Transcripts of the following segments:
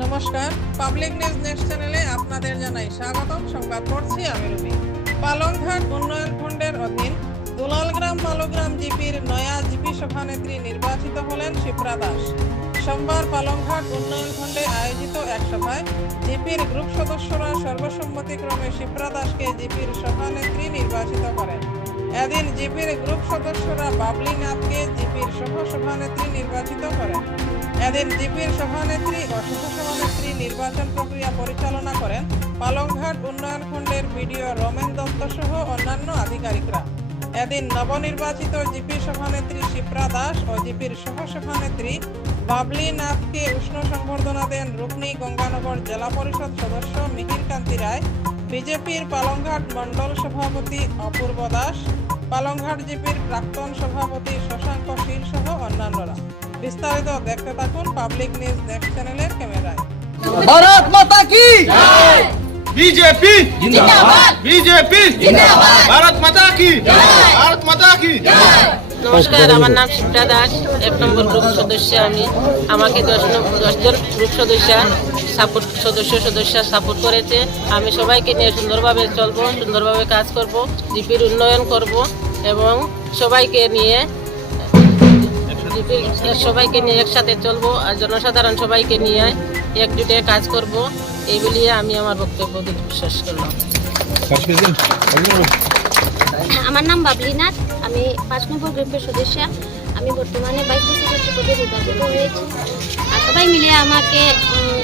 নমস্কার। Public news next চ্যানেলে আপনাদের জানাই স্বাগতম। সংবাদ পড়ছি আমি রবি। পালংঘাট উন্নয়ন খণ্ডের অধীন দুলালগ্রাম মালোগ্রাম জিপির নয়া জিপি সভানেত্রী নির্বাচিত হলেন শিপ্রা দাস। সোমবার পালংঘাট উন্নয়ন খণ্ডে আয়োজিত এক সভায় জিপির গ্রুপ সদস্যরা সর্বসম্মতিক্রমে শিপ্রা দাসকে জিপির সভানেত্রী নির্বাচিত করেন। এদিন জিপির গ্রুপ সদস্যরা বাবলি নাথকে জিপির সহ সভানেত্রী নির্বাচিত করেন। এদিন জিপির সভানেত্রী ও নির্বাচন প্রক্রিয়া পরিচালনা করেন পালংঘাট উন্নয়ন খণ্ডের বিডিও রমেন দত্ত সহ অন্যান্য আধিকারিকরা। এদিন নবনির্বাচিত জিপি সভানেত্রী শিপ্রা দাস ও জিপির সহ সভানেত্রী বাবলি নাথকে উষ্ণ সংবর্ধনা দেন রুকনি গঙ্গানগর জেলা পরিষদ সদস্য মিহির কান্তি রায়, বিজেপির পালংঘাট মণ্ডল সভাপতি অপূর্ব দাস, পালংঘাট জিপির প্রাক্তন সভাপতি শশাঙ্ক শীল সহ অন্যান্যরা। বিস্তারিত দেখতে থাকুন পাবলিক নিউজ নেক্সট চ্যানেলের ক্যামেরায়। ভারত মাতা কি? বিজেপি। বিজেপি। ভারত মাতা কি? ভারত মাতা কি? নমস্কার আমার নাম শিপ্রা দাস এক নম্বর গ্রুপ সদস্য আমি। আমাকে দশ দশজন গ্রুপ সদস্য সাপোর্ট সদস্য সদস্য সাপোর্ট করেছে। আমি সবাইকে নিয়ে সুন্দরভাবে চলবো সুন্দরভাবে কাজ করব দ্বীপের উন্নয়ন করব এবং সবাইকে নিয়ে সবাইকে নিয়ে একসাথে চলবো আর জনসাধারণ সবাইকে নিয়ে একজুটে কাজ করব, এই বলিয়ে আমি আমার বক্তব্য শেষ করলাম। আমার নাম বাবলি নাথ, আমি পাঁচ নম্বর গ্রুপের সদস্য। আমি বর্তমানে বাইশ নির্বাচিত হয়েছি আর সবাই মিলে আমাকে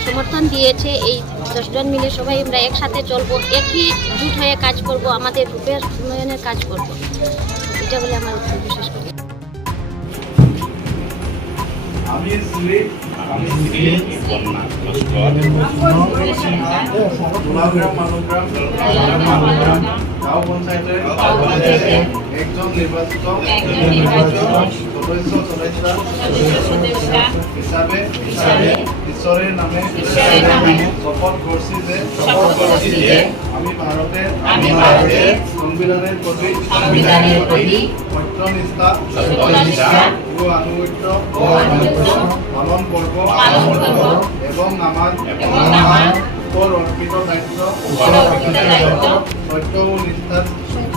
সমর্থন দিয়েছে। এই দশজন মিলে সবাই আমরা একসাথে চলবো, একই জুট হয়ে কাজ করব, আমাদের গ্রুপের উন্নয়নের কাজ করব। এটা বলে আমার বক্তব্য আমি শ্রী আমি শ্রী গোলাপগ্রাম মানবগ্রাম গাঁও পঞ্চায়েতের একজন নির্বাচিত। সদস্য সদস্যা হিসাবে ঈশ্বরের নামে শপথ করছি যে আমি ভারতের আমি ভারতের সংবিধানের প্রতি সংবিধানের প্রতি সত্যনিষ্ঠা সত্যনিষ্ঠা ও আনুগত্য ও আনুগত্য পালন করব পালন করব এবং আমার এবং আমার উপর অর্পিত দায়িত্ব উপর অর্পিত দায়িত্ব সত্য ও নিষ্ঠার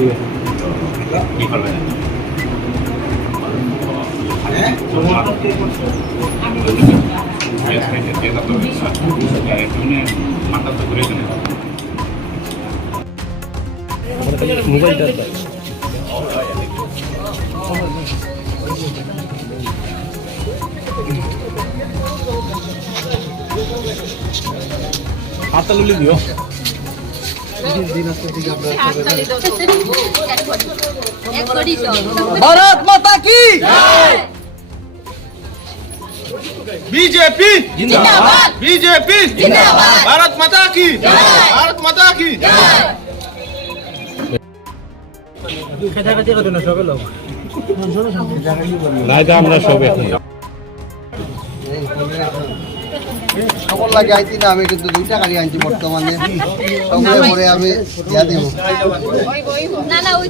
ঠিক আছে কি করবেন মোবাইলটা হাতটা দিও। ভারত মাতা কি? বিজেপি। জিন্দাবাদ। বিজেপি। ভারত মাতা কি? ভারত মাতা কি? আমরা সবে সকল লাগে আইছি না আমি কিন্তু দুইটা গাড়ি আনছি বর্তমানে। সকলে পরে আমি দিয়া দেব। না না ওই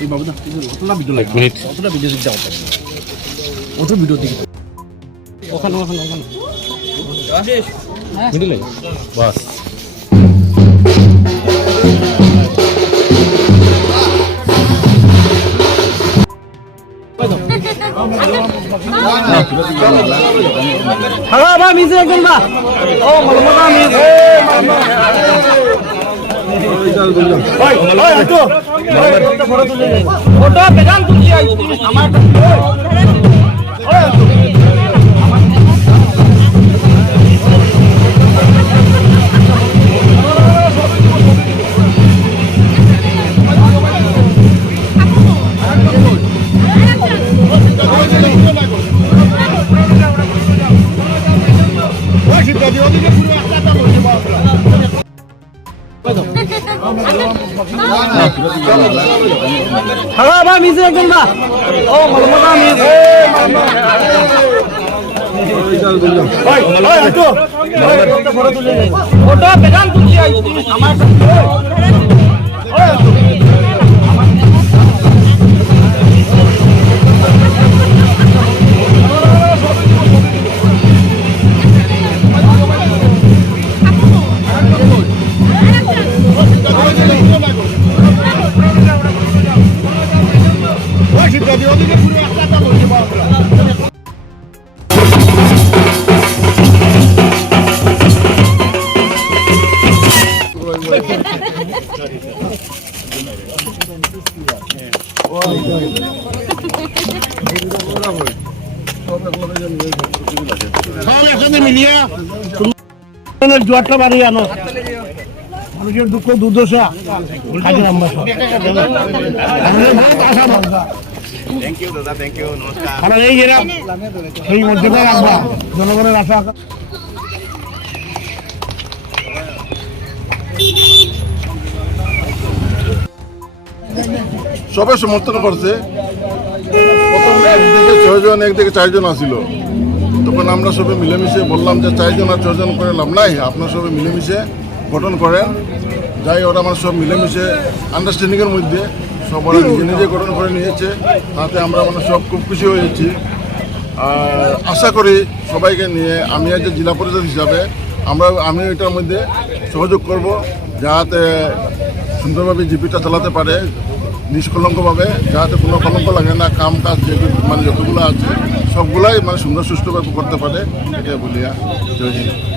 এই বাবু না অতটা ভিডিও অতটা ভিডিও দিতে হবে অত ভিডিও দিকে ওখানে ওখানে ওখানে ভিডিও বাস হ্যাঁ বা মিজে একদম মিজে ফটো পেজান তুলছি আমার হ্যাঁ বা মিজে একদম ফটো বেদান তুলছি আমার জোয়ারটা বাড়িয়ে আনো মানুষের দুঃখ দুর্দশা কাজের আমরা সব। এই সেই জনগণের আশা সবাই সমর্থন করছে। প্রথম একদিকে ছয়জন, একদিকে চারজন আসিল। তখন আমরা সবাই মিলেমিশে বললাম যে চারজন আর ছয়জন করে লাভ নাই, আপনারা সবাই মিলেমিশে গঠন করেন। যাই ওরা আমার সব মিলেমিশে আন্ডারস্ট্যান্ডিংয়ের মধ্যে সব ওরা নিজে নিজে গঠন করে নিয়েছে। তাতে আমরা মানে সব খুব খুশি হয়েছি আর আশা করি সবাইকে নিয়ে আমি আজ জেলা পরিষদ হিসাবে আমরা আমি এটার মধ্যে সহযোগ করব, যাতে সুন্দরভাবে জিপিটা চালাতে পারে। নিষ্কলঙ্কভাবে, যাতে কোনো কলঙ্ক লাগে না, কাম কাজ যেগুলো মানে যতগুলো আছে, সবগুলাই মানে সুন্দর সুস্থভাবে করতে পারে এটা বলিয়া জয় হিন্দ।